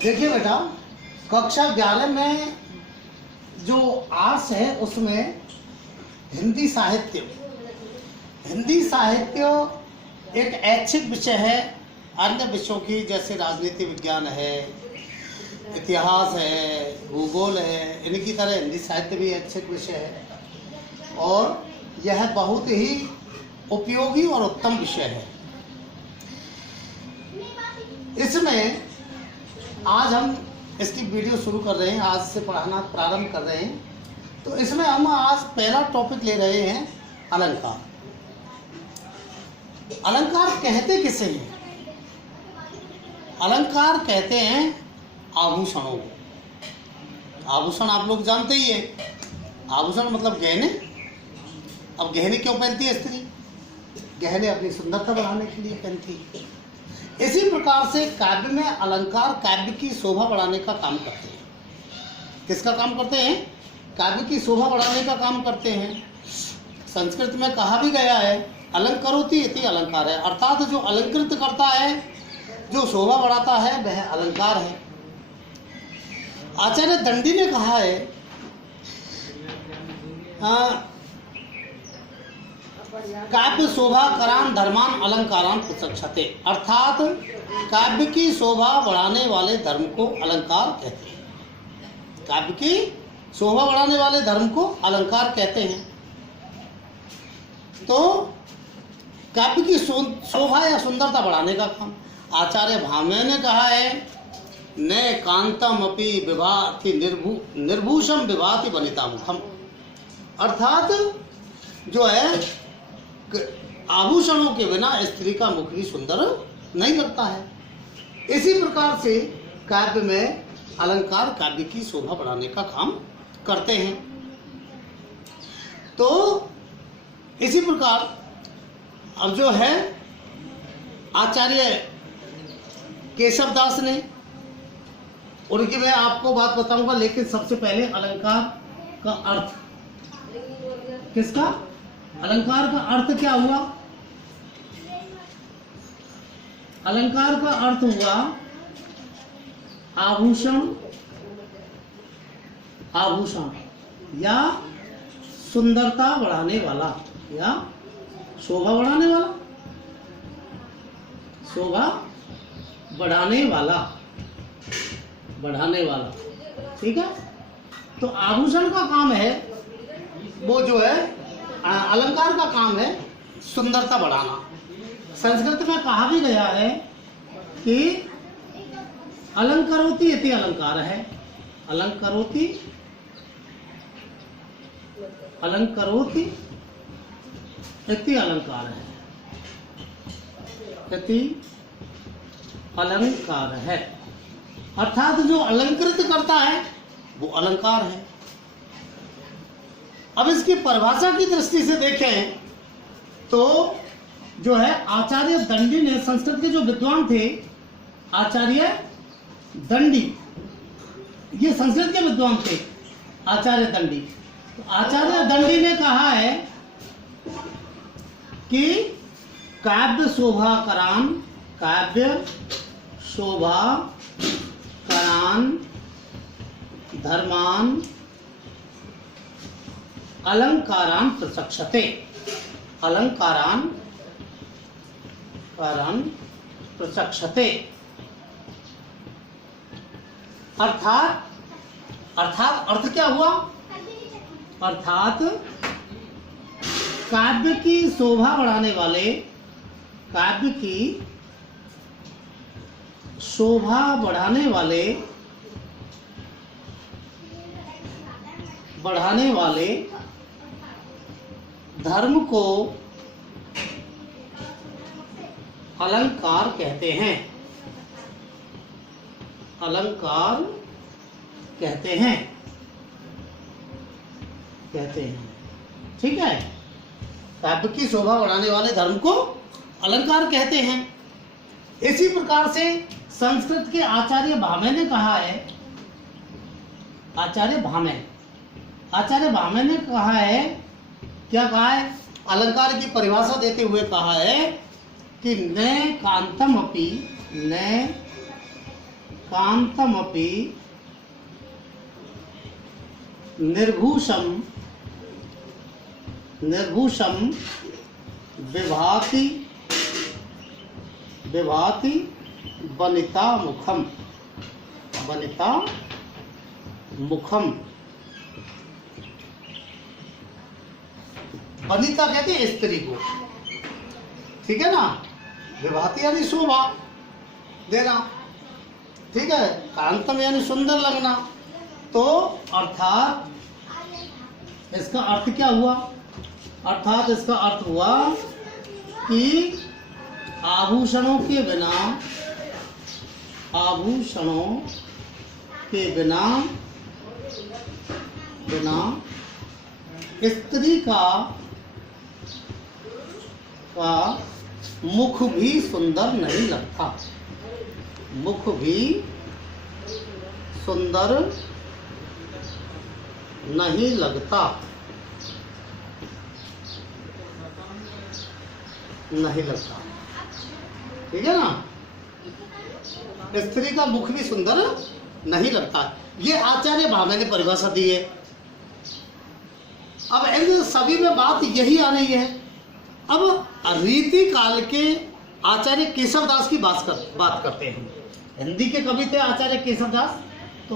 देखिए बेटा, कक्षा 11 में जो आर्ट्स है उसमें हिंदी साहित्य एक ऐच्छिक विषय है। अन्य विषयों की जैसे राजनीति विज्ञान है, इतिहास है, भूगोल है, इनकी तरह हिंदी साहित्य भी ऐच्छिक विषय है और यह बहुत ही उपयोगी और उत्तम विषय है। इसमें आज हम इसकी वीडियो शुरू कर रहे हैं, आज से पढ़ाना प्रारंभ कर रहे हैं। तो इसमें हम आज पहला टॉपिक ले रहे हैं अलंकार। अलंकार कहते किसे हैं? अलंकार कहते हैं आभूषणों को। आभूषण आप लोग जानते ही हैं, आभूषण मतलब गहने। अब गहने क्यों पहनती है स्त्री? गहने अपनी सुंदरता बढ़ाने के लिए पहनती है। इसी प्रकार से काव्य में अलंकार काव्य की शोभा बढ़ाने का काम करते हैं। किसका काम करते हैं? काव्य की शोभा बढ़ाने का काम करते हैं। संस्कृत में कहा भी गया है, अलंकरोति इति अलंकार है, अर्थात जो अलंकृत करता है, जो शोभा बढ़ाता है, वह अलंकार है। आचार्य दंडी ने कहा है, काव्य शोभा करान धर्मान अलंकारान प्रचक्षते, अर्थात काव्य की शोभा बढ़ाने वाले धर्म को अलंकार कहते हैं। काव्य की शोभा बढ़ाने वाले धर्म को अलंकार कहते हैं। तो काव्य की शोभा या सुंदरता बढ़ाने का काम आचार्य भामह ने कहा है, न कांतम अपि विभाति निर्भूषम विभाति वनिता मुखम, अर्थात जो है आभूषणों के बिना स्त्री का मुख भी सुंदर नहीं लगता है। इसी प्रकार से काव्य में अलंकार काव्य की शोभा बढ़ाने का काम करते हैं। तो इसी प्रकार अब जो है आचार्य केशव दास ने, उनकी मैं आपको बात बताऊंगा, लेकिन सबसे पहले अलंकार का अर्थ। किसका? अलंकार का अर्थ क्या हुआ? अलंकार का अर्थ हुआ आभूषण, आभूषण या सुंदरता बढ़ाने वाला या शोभा बढ़ाने वाला, शोभा बढ़ाने वाला, बढ़ाने वाला। ठीक है। तो आभूषण का काम है, वो जो है अलंकार का काम है सुंदरता बढ़ाना। संस्कृत में कहा भी गया है कि अलंकरोति इति अलंकार है। अलंकरोति, अलंकरोति इति अलंकार है, इति अलंकार है, अर्थात जो अलंकृत करता है वो अलंकार है। अब इसकी परिभाषा की दृष्टि से देखें तो जो है आचार्य दंडी ने, संस्कृत के जो विद्वान थे आचार्य दंडी, ये संस्कृत के विद्वान थे आचार्य दंडी। तो आचार्य दंडी ने कहा है कि काव्य शोभा करान, काव्य शोभा करान धर्मान अलंकारान प्रचक्षते, अलंकारान प्रचक्षते, अर्थात अर्थ क्या हुआ? अर्थात काव्य की शोभा बढ़ाने वाले, काव्य की शोभा बढ़ाने वाले धर्म को अलंकार कहते हैं। अलंकार कहते हैं। ठीक है। काव्य की शोभा बढ़ाने वाले धर्म को अलंकार कहते हैं। इसी प्रकार से संस्कृत के आचार्य भामह ने कहा है, आचार्य भामह ने कहा है, क्या कहा है? अलंकार की परिभाषा देते हुए कहा है कि न कांतम अपि, न कांतमपि निर्भूषम विभाति वनिता मुखम। वनिता कहते हैं स्त्री को, ठीक है ना। विभाति यानी शोभा देना, ठीक है। कांतम यानी सुंदर लगना। तो अर्थात इसका अर्थ क्या हुआ? अर्थात इसका अर्थ हुआ कि आभूषणों के बिना स्त्री का मुख भी सुंदर नहीं लगता। मुख भी सुंदर नहीं लगता। ठीक है ना। स्त्री का मुख भी सुंदर नहीं लगता। ये आचार्य भावे ने परिभाषा दी है। अब इन सभी में बात यही आ रही है। अब रीति काल के आचार्य केशवदास की बात करते हैं। हिंदी के कवि थे आचार्य केशवदास। तो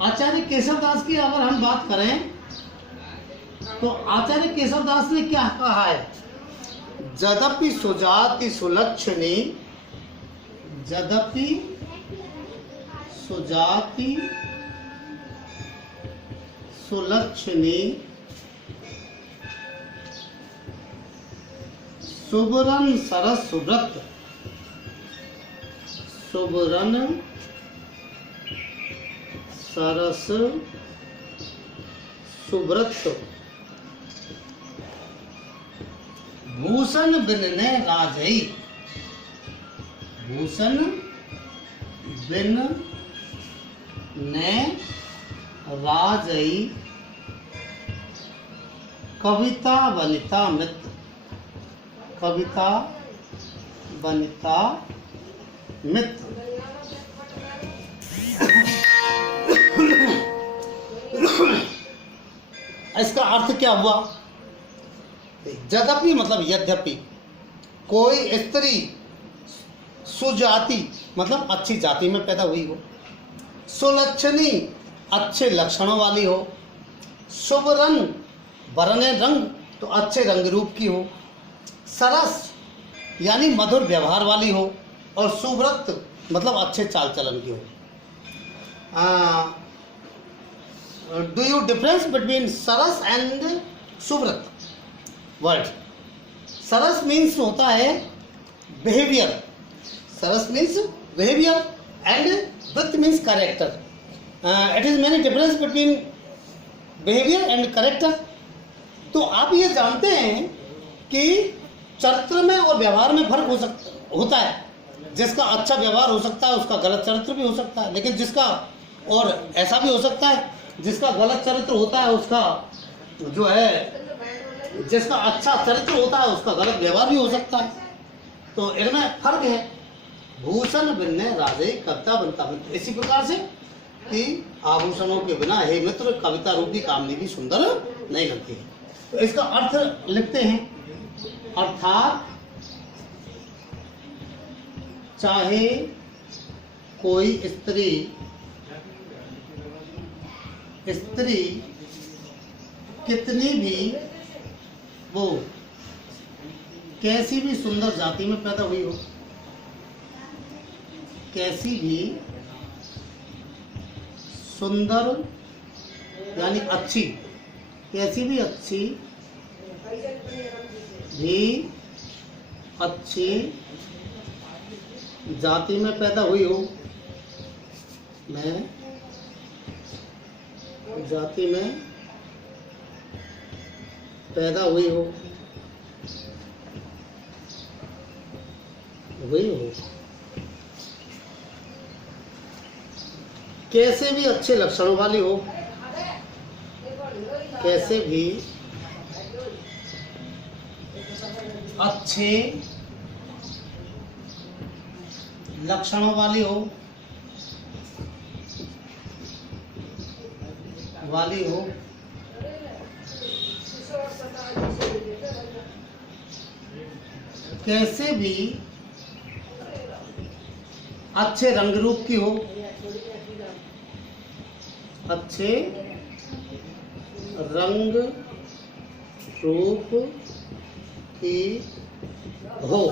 आचार्य केशवदास की अगर हम बात करें तो आचार्य केशवदास ने क्या कहा है? यद्यपि सुजाति सुलक्षणी, यद्यपि सुजाति सुलक्षणी सुबरन सरस सुव्रत, सुबरन सरस सुव्रत भूषण बिनने राजई, भूषण बिनने राजई कविता वनिता मित्र, कविता वनिता मित्र। इसका अर्थ क्या हुआ? यद्यपि मतलब यद्यपि कोई स्त्री सुजाति मतलब अच्छी जाति में पैदा हुई हो, सुलक्षणी अच्छे लक्षणों वाली हो, शुभ रंग वर्ण रंग तो अच्छे रंग रूप की हो, सरस यानी मधुर व्यवहार वाली हो, और सुव्रत मतलब अच्छे चाल चलन की हो। डू यू डिफरेंस बिटवीन सरस एंड सुव्रत वर्ड? सरस मीन्स होता है बिहेवियर, सरस मीन्स बिहेवियर एंड वृत्त means character. It is many difference between behaviour and character. तो आप ये जानते हैं कि चरित्र में और व्यवहार में फर्क होता है। जिसका अच्छा व्यवहार हो सकता है उसका गलत चरित्र भी हो सकता है, लेकिन जिसका और ऐसा भी हो सकता है जिसका गलत चरित्र होता है उसका जो है, जिसका अच्छा चरित्र होता है उसका गलत व्यवहार भी हो सकता है। तो इनमें फर्क है। भूषण बिन्ने राजे कविता बनता मित्र। इसी प्रकार से कि आभूषणों के बिना हे मित्र कविता रूपी कामनी भी सुंदर नहीं लगती है। तो इसका अर्थ लिखते हैं, अर्थात चाहे कोई स्त्री कितनी भी वो कैसी भी सुंदर जाति में पैदा हुई हो, कैसी भी सुंदर यानी अच्छी, कैसी भी अच्छी जाति में पैदा हुई हो, मैं जाति में पैदा हुई हो, कैसे भी अच्छे लक्षणों वाली हो, कैसे भी अच्छे लक्षणों वाली हो, कैसे भी अच्छे रंग रूप की हो, अच्छे रंग रूप की हो,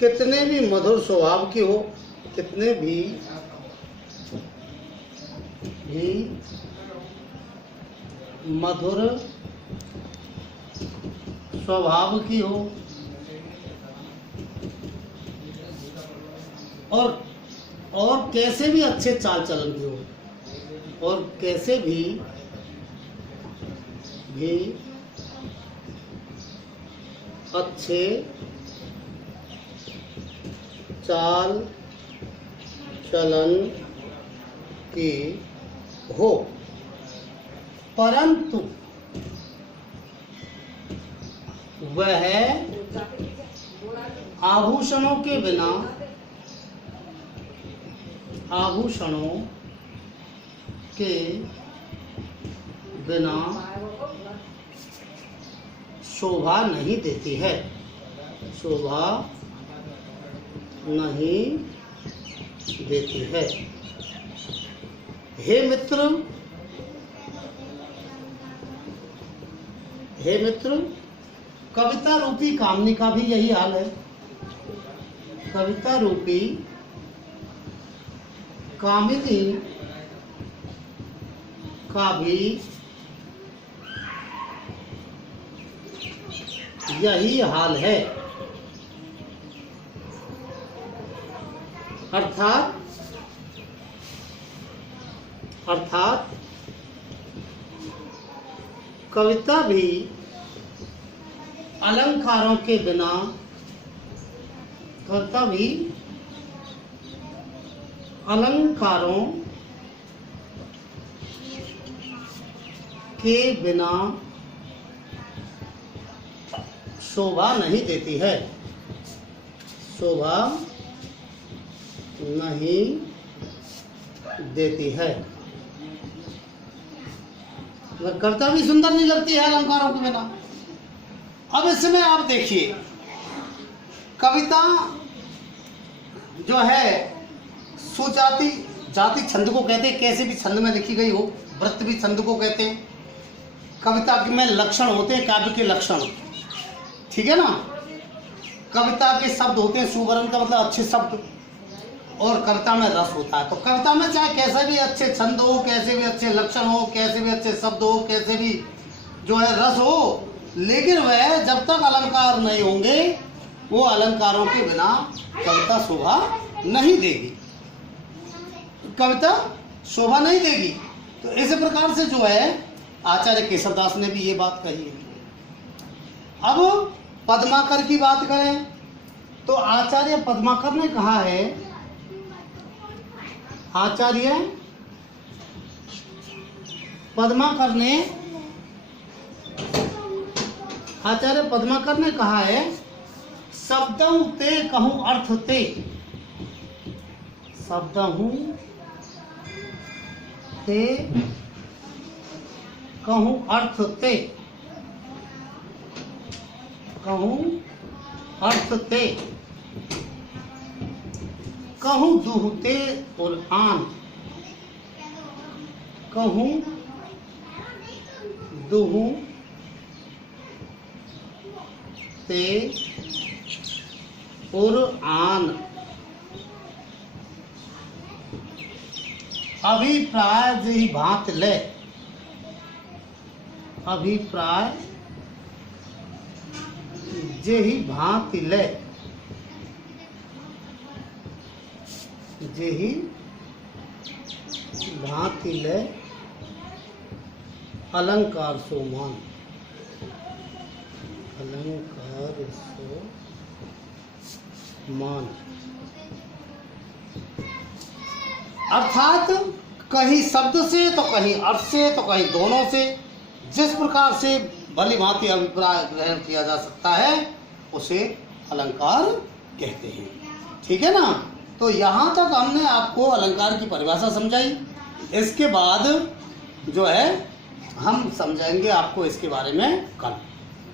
कितने भी मधुर स्वभाव की हो, कितने भी मधुर स्वभाव की हो, और कैसे भी अच्छे चाल चलन की हो, और कैसे भी अच्छे चाल चलन की हो, परंतु वह आभूषणों के बिना शोभा नहीं देती है, शोभा नहीं देती है। हे मित्र, कविता रूपी कामनी का भी यही हाल है। कविता रूपी कामिनी का भी यही हाल है। अर्थात कविता भी अलंकारों के बिना शोभा नहीं देती है, शोभा नहीं देती है। कविता भी सुंदर नहीं लगती है अलंकारों के बिना। अब इसमें आप देखिए, कविता जो है सुजाति जाति छंद को कहते हैं, कैसे भी छंद में लिखी गई हो, वृत्त भी छंद को कहते हैं। कविता में लक्षण होते हैं, काव्य के लक्षण, ठीक है ना। कविता के शब्द होते हैं, सुवर्ण का मतलब अच्छे शब्द, और कविता में रस होता है। तो कविता में चाहे कैसे भी अच्छे छंद हो, कैसे भी अच्छे लक्षण हो, कैसे भी अच्छे शब्द हो, कैसे भी जो है रस हो, लेकिन वह जब तक अलंकार नहीं होंगे, वो अलंकारों के बिना कविता शोभा नहीं देगी, कविता शोभा नहीं देगी। तो इस प्रकार से जो है आचार्य केशवदास ने भी ये बात कही है। अब पद्माकर की बात करें तो आचार्य पद्माकर ने कहा है, आचार्य पद्माकर ने कहा है, शब्दहु ते कहूँ अर्थ ते, शब्दहु ते कहूँ अर्थ ते, कहूँ अर्थ ते, कहूँ दुह ते और आन, कहूँ दुह ते और आन। अभिप्राय जेहि भांत ले, अभिप्राय जेहि भांति ले, जेहि भांति ले अलंकार सो मान, अलंकार सो मान। अर्थात कहीं शब्द से तो कहीं अर्थ से तो कहीं दोनों से, जिस प्रकार से भली भांति अभिप्राय ग्रहण किया जा सकता है, उसे अलंकार कहते हैं। ठीक है ना। तो यहाँ तक हमने आपको अलंकार की परिभाषा समझाई। इसके बाद जो है हम समझाएंगे आपको इसके बारे में कल।